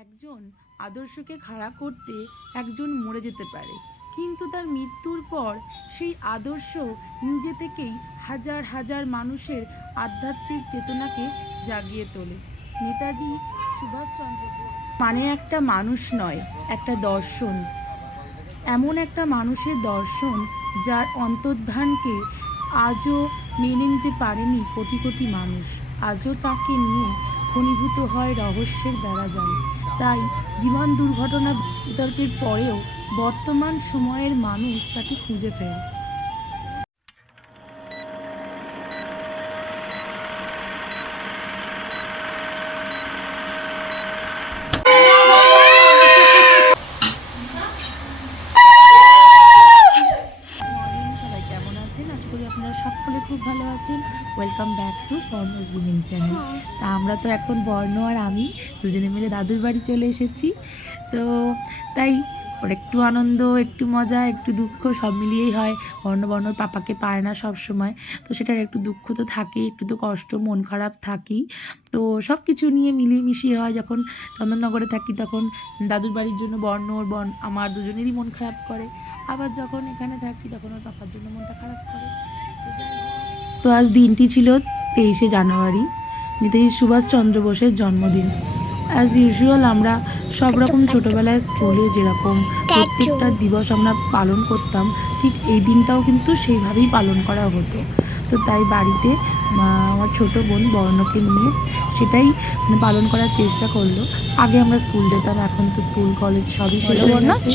একজন আদর্শকে খাড়া করতে একজন মরে যেতে পারে। কিন্তু তার মৃত্যুর পর সেই আদর্শ নিজে থেকেই হাজার হাজার মানুষের আধ্যাত্মিক চেতনাকে জাগিয়ে তোলে। নেতাজি সুভাষচন্দ্র মানে একটা মানুষ নয়, একটা দর্শন। এমন একটা মানুষের দর্শন যার অন্তর্ধানকে আজও মেনে নিতে পারেনি কোটি কোটি মানুষ। আজও তাকে নিয়ে ঘনীভূত হয় রহস্যের বেড়াজাল। তাই বিমান দুর্ঘটনা বিতর্কের পরেও বর্তমান সময়ের মানুষ তাকে খুঁজে ফেরে। টু বর্ণস গুমিং চ্যানেল। তা আমরা তো এখন বর্ণ আর আমি দুজনে মিলে দাদুর বাড়ি চলে এসেছি। তো তাই ওর একটু আনন্দ একটু মজা একটু দুঃখ সব মিলিয়েই হয়। বর্ণ বর্ণর পাপাকে পায় না সব সময় তো সেটার একটু দুঃখ তো থাকেই একটু তো কষ্ট মন খারাপ থাকেই। তো সব কিছু নিয়ে মিলিয়ে মিশিয়ে হয় যখন চন্দননগরে থাকি তখন দাদুর বাড়ির জন্য বর্ণ ওর বর্ণ আমার দুজনেরই মন খারাপ করে। আবার যখন এখানে থাকি তখন ওর পাপার জন্য মনটা খারাপ করে। তো আজ দিনটি ছিল তেইশে জানুয়ারি। নেতাজি সুভাষচন্দ্র বোসের জন্মদিন। অ্যাজ ইউজুয়াল আমরা সব রকম ছোটোবেলায় স্কুলে যেরকম প্রত্যেকটা দিবস আমরা পালন করতাম ঠিক এই দিনটাও কিন্তু সেইভাবেই পালন করা হতো। তো তাই বাড়িতে আমার ছোট বোন বর্ণকে নিয়ে সেটাই মানে পালন করার চেষ্টা করল। আগে আমরা স্কুল যেতাম এখন তো স্কুল কলেজ সবই শেষ হয়ে গেছে।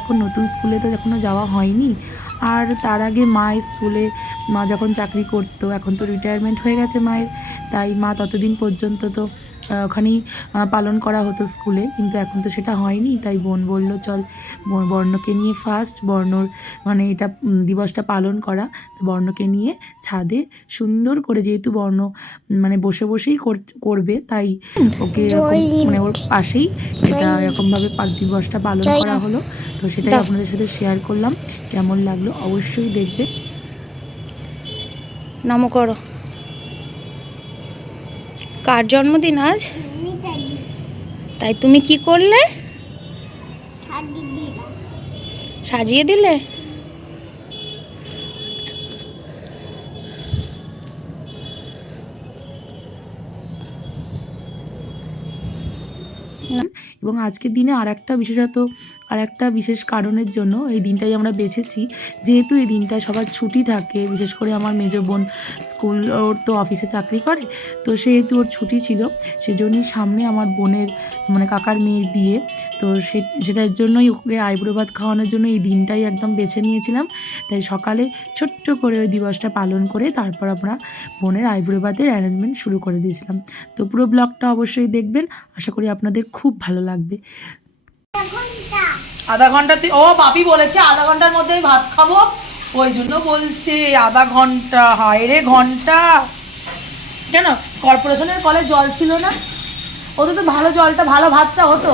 এখন নতুন স্কুলে তো এখনও যাওয়া হয়নি। আর তার আগে মা স্কুলে, মা যখন চাকরি করতো, এখন তো রিটায়ারমেন্ট হয়ে গেছে মায়ের, তাই মা ততদিন পর্যন্ত তো ওখানেই পালন করা হতো স্কুলে কিন্তু এখন তো সেটা হয়নি তাই বোন বলল চল বর্ণকে নিয়ে ফার্স্ট বর্ণর মানে এটা দিবসটা পালন করা তো বর্ণকে নিয়ে ছাদে সুন্দর করে যেহেতু বর্ণ মানে বসে বসেই কর- করবে তাই ওকে মানে ওর পাশেই এটা এরকমভাবে দিবসটা পালন করা হলো তো সেটাই আপনাদের সাথে শেয়ার করলাম কেমন লাগল অবশ্যই দেখবে। নম করো। কার জন্মদিন আজ? তাই তুমি কি করলে? সাজিয়ে দিলে। এবং আজকের দিনে আর একটা বিশেষত আর একটা বিশেষ কারণের জন্য এই দিনটাই আমরা বেছেছি। যেহেতু এই দিনটায় সবার ছুটি থাকে, বিশেষ করে আমার মেজ বোন স্কুল, ওর তো অফিসে চাকরি করে, তো সেহেতু ওর ছুটি ছিল, সেজন্যই সামনে আমার বোনের মানে কাকার মেয়ের বিয়ে। তো সেটার জন্যই ওকে আইব্রো ভাত খাওয়ানোর জন্য এই দিনটাই একদম বেছে নিয়েছিলাম। তাই সকালে ছোট্ট করে ওই দিবসটা পালন করে তারপর আমরা বোনের আইব্রো ভাতের অ্যারেঞ্জমেন্ট শুরু করে দিয়েছিলাম। তো পুরো ব্লগটা অবশ্যই দেখবেন। আশা করি আপনাদের খুব ভালো লাগবে। আধা ঘণ্টা তুই ও, বাপি বলেছে আধা ঘণ্টার মধ্যে আমি ভাত খাব। ওই জন্য বলছে, আধা ঘণ্টা, হায় রে ঘণ্টা। কেন কর্পোরেশনের কলে জল ছিল না। ওদের তো ভালো জলটা, ভালো ভাতটা হতো।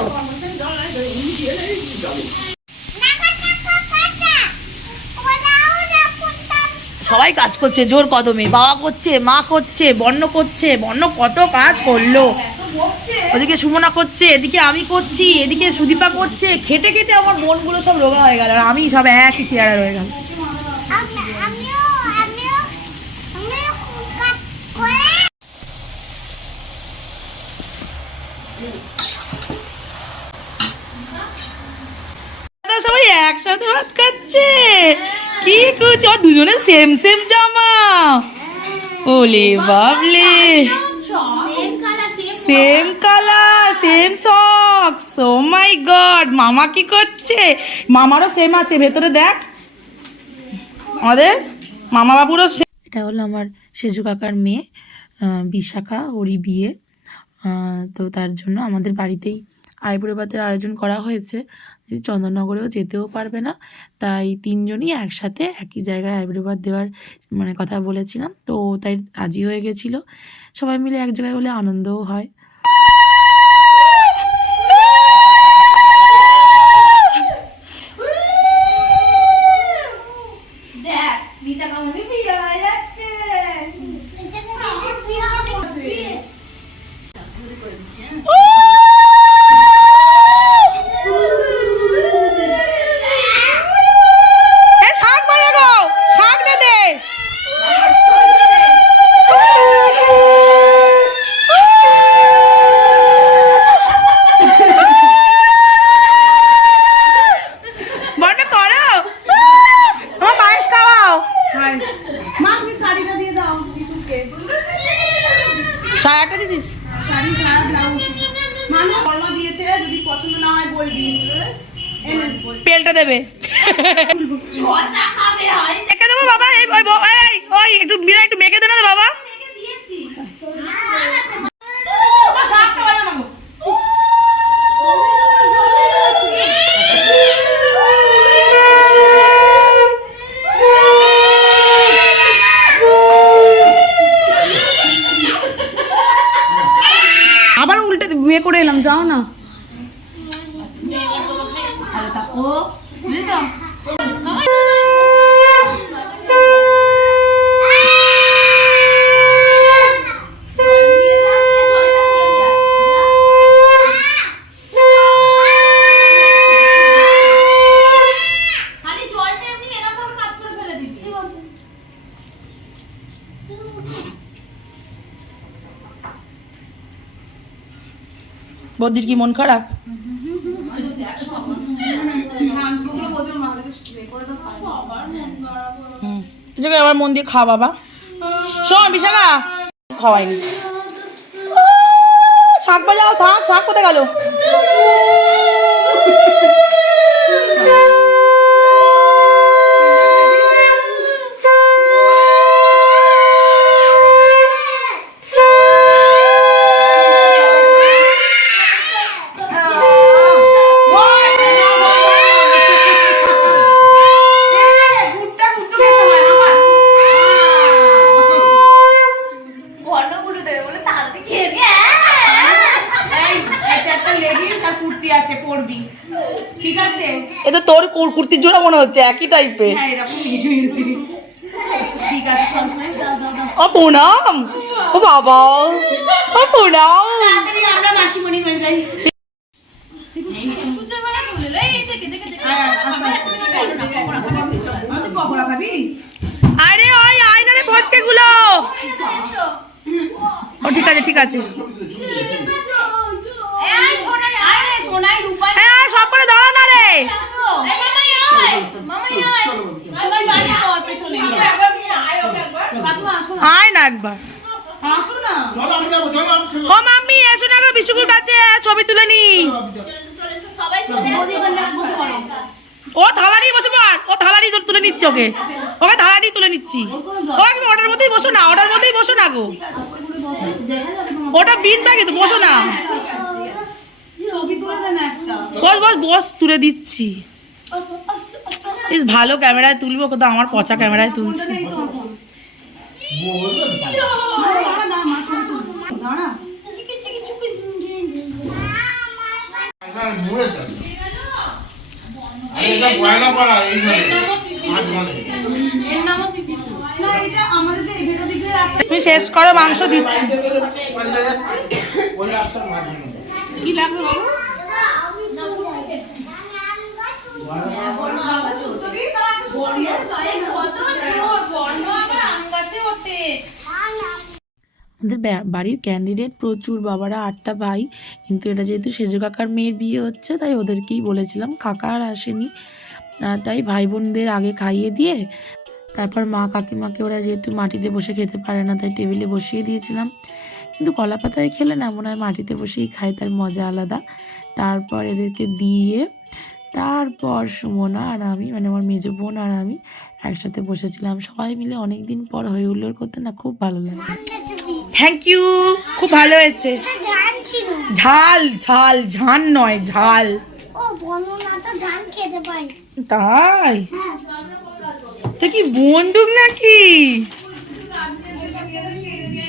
সবাই কাজ করছে, জোর কদমে। বাবা করছে, মা করছে, বর্ণ করছে, বর্ণ কত কাজ করল। ওদিকে সুমনা করছে, এদিকে আমি করছি, এদিকে সুদীপা করছে। খেটে খেটে আমার বোনগুলো সব রোগা হয়ে গেল আর আমি সব একই চেয়ারে রয়ে গেল সবাই একসাথে ভাত খাচ্ছে। কি করছে? দুজনে সেম সেম জামা। ওলে বাবলে। Same colour same socks oh my god মামা কি করছে? মামারও সেম আছে, ভেতরে দেখ। আমাদের মামা বাবুরও এটা হলো আমার সেজু কাকার মেয়ে বিশাখা, ওরই বিয়ে। তো তার জন্য আমাদের বাড়িতেই আইবুড়ো আয়োজন করা হয়েছে। চন্দননগরেও যেতেও পারবে না। তাই তিনজনই একসাথে একই জায়গায় আইবুড়ো দেওয়ার মানে কথা বলেছিলাম। তো তাই রাজি হয়ে গেছিল। সবাই মিলে এক জায়গায় হলে আনন্দও হয়। Yeah. পেলটা দেবে? মেখে দেবো বাবা? এই ওই একটু মিরা একটু মেখে দে না বাবা। বাবা, শাকটা বাজা না গো। আবার উল্টে বিয়ে করে এলাম যাও না বদ্দির কি মন খারাপ? বিশাখা আবার মন দিয়ে খা, বাবা। শোন বিশাখা খাওয়াইনি। শাক বাজাও, শাক শাক কোথায় গেল? তোর কুর- কুর্তির জোড়া মনে হচ্ছে একই টাইপের ও পুনাম ও বাবা। ও পুনাম আরে ওই আয়নারে ফচকে গুলো। ও ঠিক আছে ঠিক আছে। হ্যাঁ সব করে দাঁড়া না রে। আয় না একবার চলো আমি যাব চলো আমি চলো ও মাম্মি এসো না বিশুকুর কাছে ছবি তুলে নি। ও থালা নিয়ে বসে পড় ও থালা নিয়ে তুলে নিচ্ছি ওকে। ওকে থালা নিয়ে তুলে নিচ্ছি। ও একদম ওটার মধ্যেই বসো না ওটার মধ্যেই বসো না গো। ওটা বিন ব্যাগে তো বসো না। বস বস বস তুলে দিচ্ছি। বেশ ভালো ক্যামেরায় তুলবো কিন্তু আমার পচা ক্যামেরায় তুলছি। তুমি শেষ করো, মাংস দিচ্ছি। ওই রাস্তার আমাদের বাড়ির ক্যান্ডিডেট প্রচুর, বাবারা আটটা ভাই। কিন্তু এটা যেহেতু সেজো কাকার মেয়ের বিয়ে হচ্ছে, তাই ওদেরকেই বলেছিলাম, কাকা আর আসেনি। তাই ভাই বোনদের আগে খাইয়ে দিয়ে, তারপর মা কাকিমাকে ওরা যেহেতু মাটিতে বসে খেতে পারে না, তাই টেবিলে বসিয়ে দিয়েছিলাম। কিন্তু কলা পাতায় খেলে না, মনে হয় মাটিতে বসেই খায়, তার মজা আলাদা। তারপর এদেরকে দিয়ে তারপর সুমনা আর আমি মানে আমার মেজো বোন আর আমি একসাথে বসেছিলাম। সবাই মিলে অনেক দিন পর হই হুল্লোড় করতে না খুব ভালো লাগে। থ্যাংক ইউ খুব ভালো হয়েছে। ঝাল ঝাল ঝান নয় ঝাল। তাই? তো কি বন্দুক নাকি?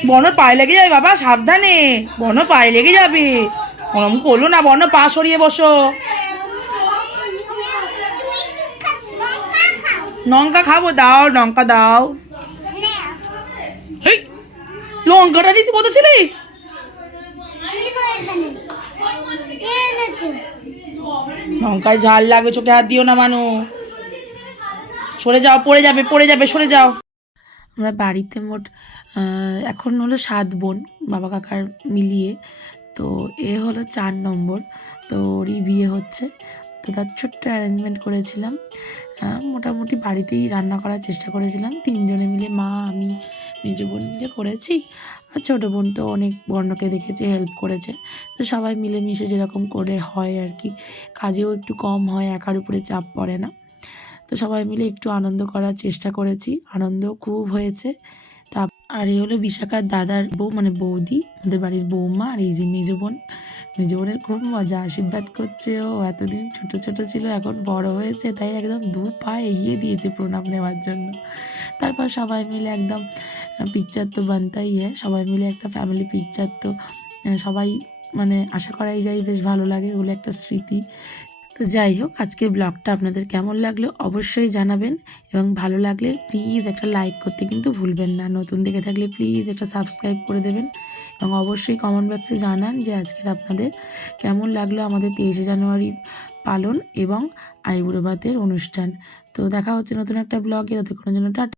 বন পায়ে লেগে যাবে বাবা সাবধানে। বন পায়ে লেগে যাবে। ওরম করল না বন পা সরিয়ে বসো। লঙ্কা খাব, দাও লঙ্কা দাও। লঙ্কাটা নিতে বলেছিলিস লঙ্কায় ঝাল লাগবে চোখে হাত দিও না মানু। সরে যাও, পড়ে যাবে পড়ে যাবে, সরে যাও। আমরা বাড়িতে মোট এখন হলো সাত বোন, বাবা কাকার মিলিয়ে। তো এ হলো চার নম্বর, তো ওরই বিয়ে হচ্ছে। তো তার ছোট্ট অ্যারেঞ্জমেন্ট করেছিলাম। মোটামুটি বাড়িতেই রান্না করার চেষ্টা করেছিলাম। তিনজনে মিলে, মা, আমি, মেজো বোন মিলে করেছি। আর ছোটো বোন তো অনেক বর্ণকে দেখেছে হেল্প করেছে। তো সবাই মিলেমিশে যেরকম করে হয় আর কি। কাজেও একটু কম হয়, একার উপরে চাপ পড়ে না। তো সবাই মিলে একটু আনন্দ করার চেষ্টা করেছি। আনন্দ খুব হয়েছে। আর এই হলো বিশাখার দাদার বউ মানে বৌদি, আমাদের বাড়ির বৌমা আর এই যে মেজো বোন। মেজো বোনের খুব মজা, আশীর্বাদ করছে ও, এতদিন ছোট ছোট ছিল, এখন বড় হয়েছে, তাই একদম দু পা এগিয়ে দিয়েছে প্রণাম নেওয়ার জন্য। তারপর সবাই মিলে একদম পিকচার তো বানতাই সবাই মিলে একটা ফ্যামিলি পিকচার তো সবাই মানে আশা করাই যায়, বেশ ভালো লাগে, ওগুলো একটা স্মৃতি। তো যাই হোক, আজকের ব্লগটা আপনাদের কেমন লাগল অবশ্যই জানাবেন এবং ভালো লাগলে প্লিজ একটা লাইক করতে কিন্তু ভুলবেন না। নতুন দেখে থাকলে প্লিজ একটা সাবস্ক্রাইব করে দেবেন এবং অবশ্যই কমেন্ট বক্সে জানান যে আজকের আপনাদের কেমন লাগল আমাদের তেইশে জানুয়ারি পালন এবং আইবুড়ো ভাতের অনুষ্ঠান। তো দেখা হচ্ছে নতুন একটা ব্লগে, ততক্ষণের জন্য টাটা